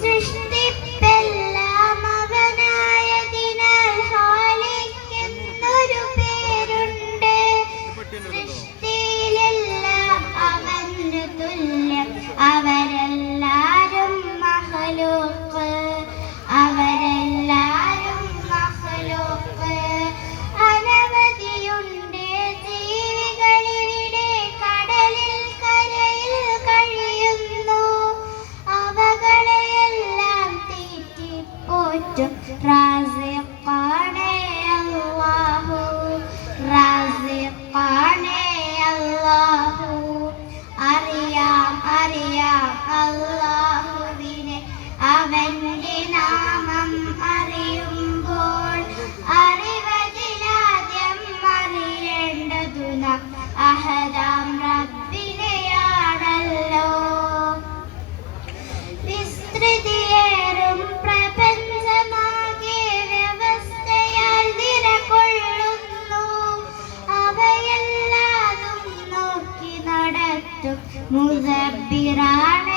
这是 Museu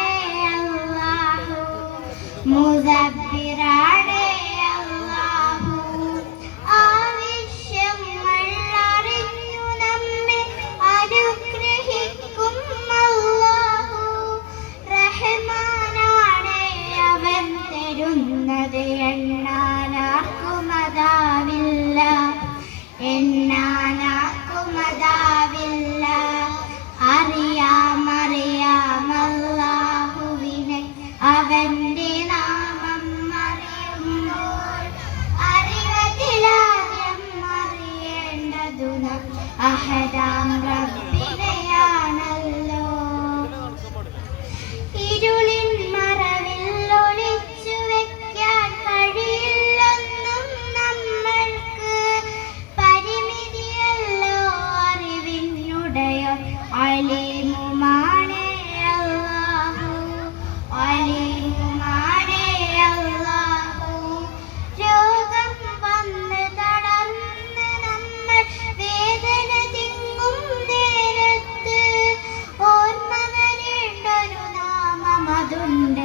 അഹദാം റബ്ബിനെയാണല്ലോ ഇരുളിൻ മറവിൽ ഒളിച്ചു വെക്കാൻ കഴിയില്ലൊന്നും നമ്മൾക്ക് പരിമിതിയല്ലോ അറിവിനുടയോ. അലി